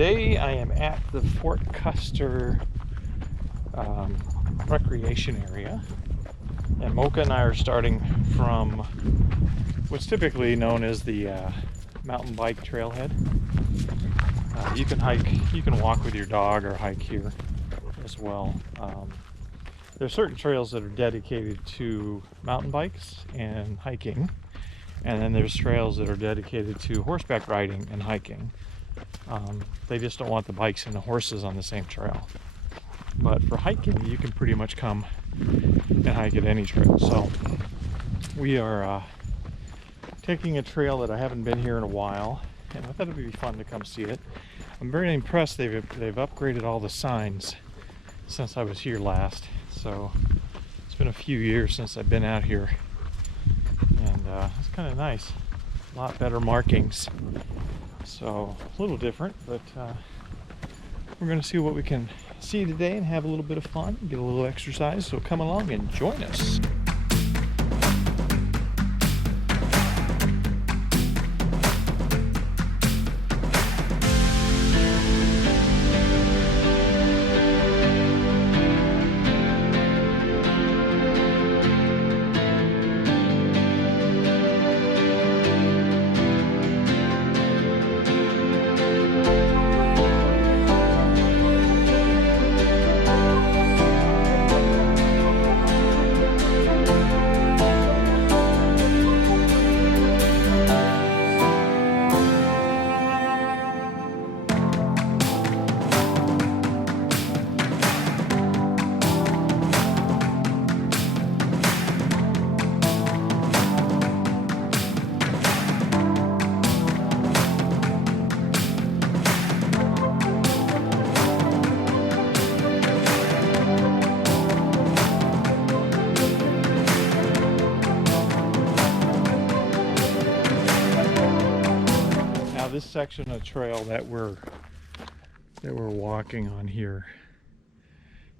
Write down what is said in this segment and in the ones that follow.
Today I am at the Fort Custer recreation area, and Mocha and I are starting from what's typically known as the mountain bike trailhead. You can walk with your dog or hike here as well. There are certain trails that are dedicated to mountain bikes and hiking, and then there's trails that are dedicated to horseback riding and hiking. They just don't want the bikes and the horses on the same trail. But for hiking, you can pretty much come and hike at any trail. So we are taking a trail that I haven't been here in a while, and I thought it would be fun to come see it. I'm very impressed. They've upgraded all the signs since I was here last. So it's been a few years since I've been out here, and it's kind of nice. A lot better markings. So a little different, but we're going to see what we can see today and have a little bit of fun, get a little exercise. So come along and join us. This section of trail that we're walking on here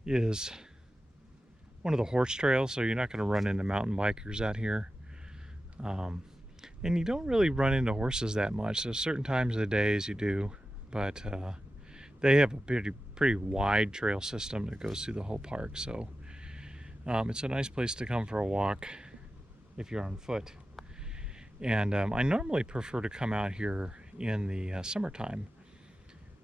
is one of the horse trails, so you're not going to run into mountain bikers out here, and you don't really run into horses that much. There's certain times of the days you do, but they have a pretty wide trail system that goes through the whole park, so it's a nice place to come for a walk if you're on foot. And I normally prefer to come out here in the summertime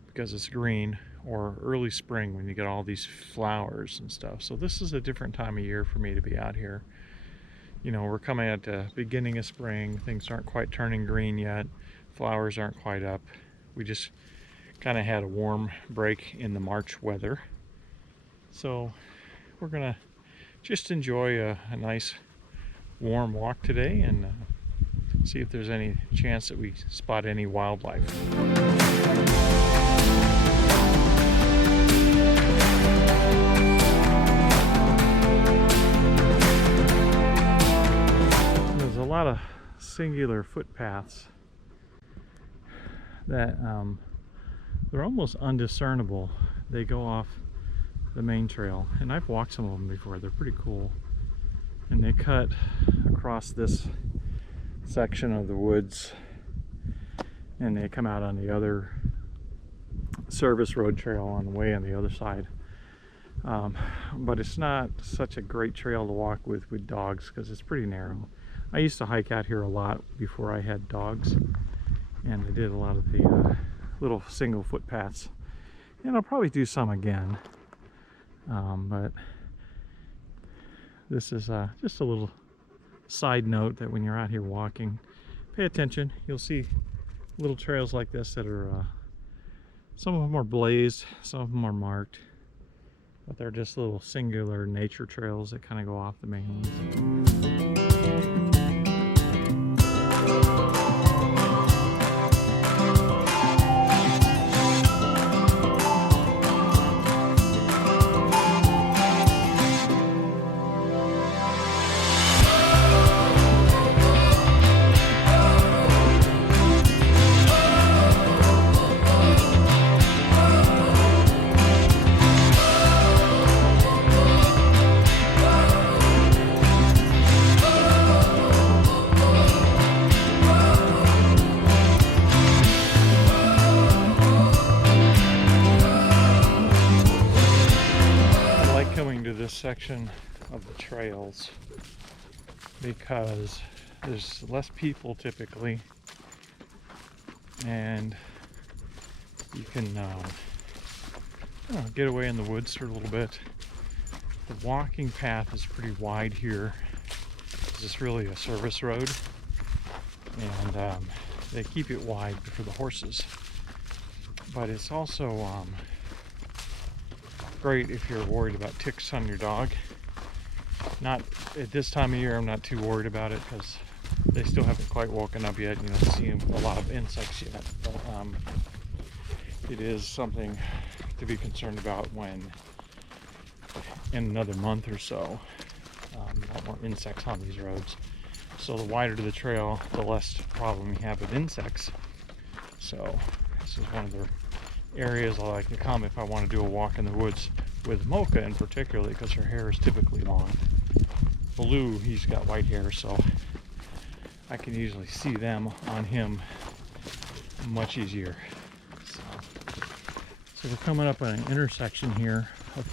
because it's green, or early spring when you get all these flowers and stuff. So this is a different time of year for me to be out here. You know, we're coming at the beginning of spring. Things aren't quite turning green yet. Flowers aren't quite up. We just kind of had a warm break in the March weather. So we're gonna just enjoy a nice warm walk today and see if there's any chance that we spot any wildlife. There's a lot of singular footpaths that they're almost undiscernible. They go off the main trail, and I've walked some of them before. They're pretty cool, and they cut across this section of the woods, and they come out on the other service road trail on the way on the other side. But it's not such a great trail to walk with dogs because it's pretty narrow. I used to hike out here a lot before I had dogs, and I did a lot of the little single footpaths, and I'll probably do some again, but this is just a little side note that when you're out here walking, pay attention. You'll see little trails like this that are some of them are blazed, some of them are marked, but they're just little singular nature trails that kind of go off the main ones. intersection of the trails because there's less people typically, and you can get away in the woods for a little bit. The walking path is pretty wide here. This is really a service road, and they keep it wide for the horses. But it's also great if you're worried about ticks on your dog. Not at this time of year, I'm not too worried about it because they still haven't quite woken up yet. You don't see a lot of insects yet. But it is something to be concerned about when in another month or so, a lot more insects on these roads. So the wider the trail, the less problem you have with insects. So this is one of the areas I like to come if I want to do a walk in the woods with Mocha, in particular, because her hair is typically long. Baloo, he's got white hair, so I can usually see them on him much easier. So we're coming up on an intersection here of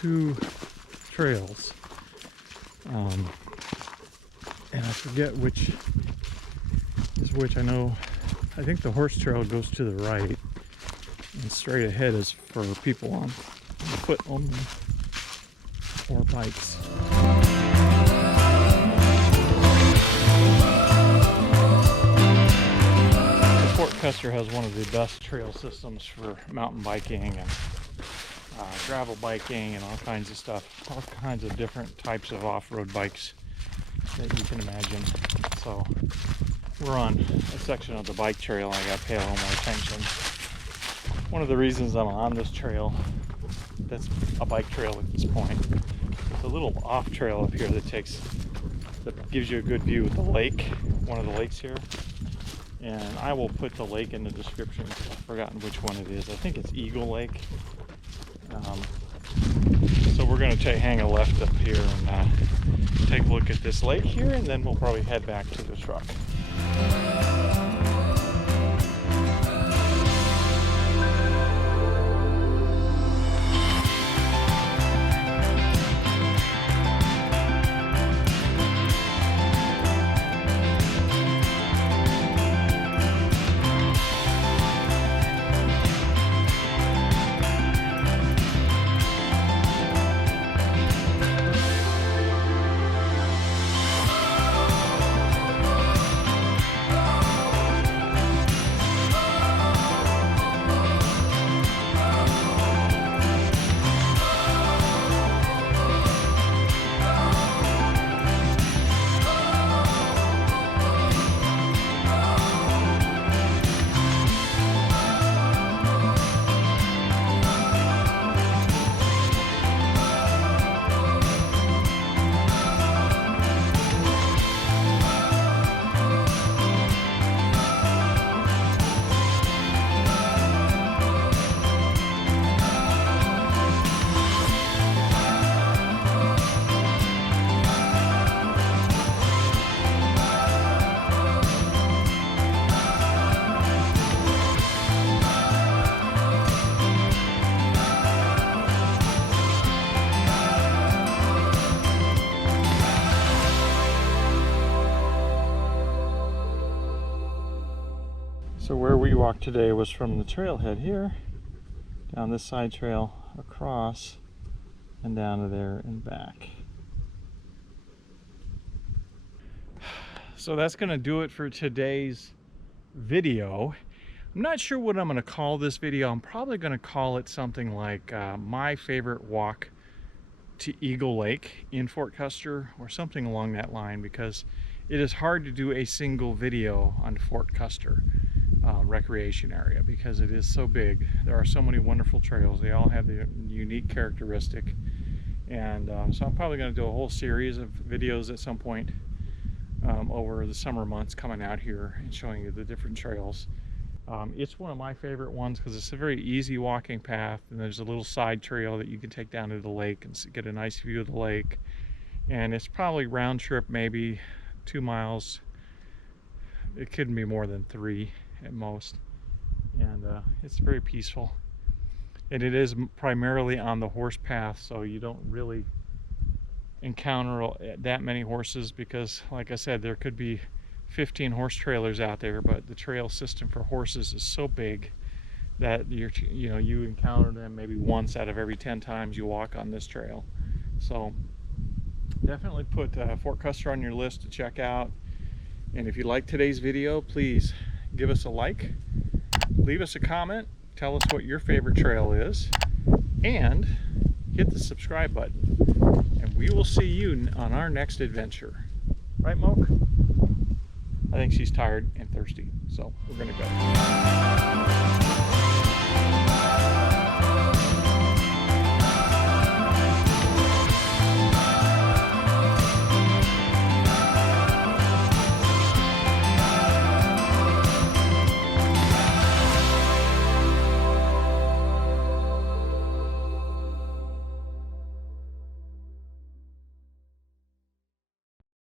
two trails, and I forget which is which. I know, I think the horse trail goes to the right, and straight ahead is for people on foot only or bikes. Fort Custer has one of the best trail systems for mountain biking and gravel biking and all kinds of stuff, all kinds of different types of off-road bikes that you can imagine. So we're on a section of the bike trail. I got to pay a little more attention. One of the reasons I'm on this trail, that's a bike trail at this point, there's a little off trail up here that gives you a good view of the lake, one of the lakes here. And I will put the lake in the description because I've forgotten which one it is. I think it's Eagle Lake. So we're going to hang a left up here and take a look at this lake here, and then we'll probably head back to the truck. So where we walked today was from the trailhead here, down this side trail, across, and down to there and back. So that's going to do it for today's video. I'm not sure what I'm going to call this video. I'm probably going to call it something like my favorite walk to Eagle Lake in Fort Custer, or something along that line, because it is hard to do a single video on Fort Custer recreation area because it is so big. There are so many wonderful trails. They all have the unique characteristic, and so I'm probably going to do a whole series of videos at some point over the summer months, coming out here and showing you the different trails. It's one of my favorite ones because it's a very easy walking path, and there's a little side trail that you can take down to the lake and get a nice view of the lake. And it's probably round trip maybe 2 miles. It couldn't be more than 3 at most, and it's very peaceful. And it is primarily on the horse path, so you don't really encounter that many horses because, like I said, there could be 15 horse trailers out there, but the trail system for horses is so big that you encounter them maybe once out of every 10 times you walk on this trail. So definitely put Fort Custer on your list to check out. And if you like today's video, please give us a like, leave us a comment, tell us what your favorite trail is, and hit the subscribe button. And we will see you on our next adventure. Right, Moke? I think she's tired and thirsty, so we're gonna go.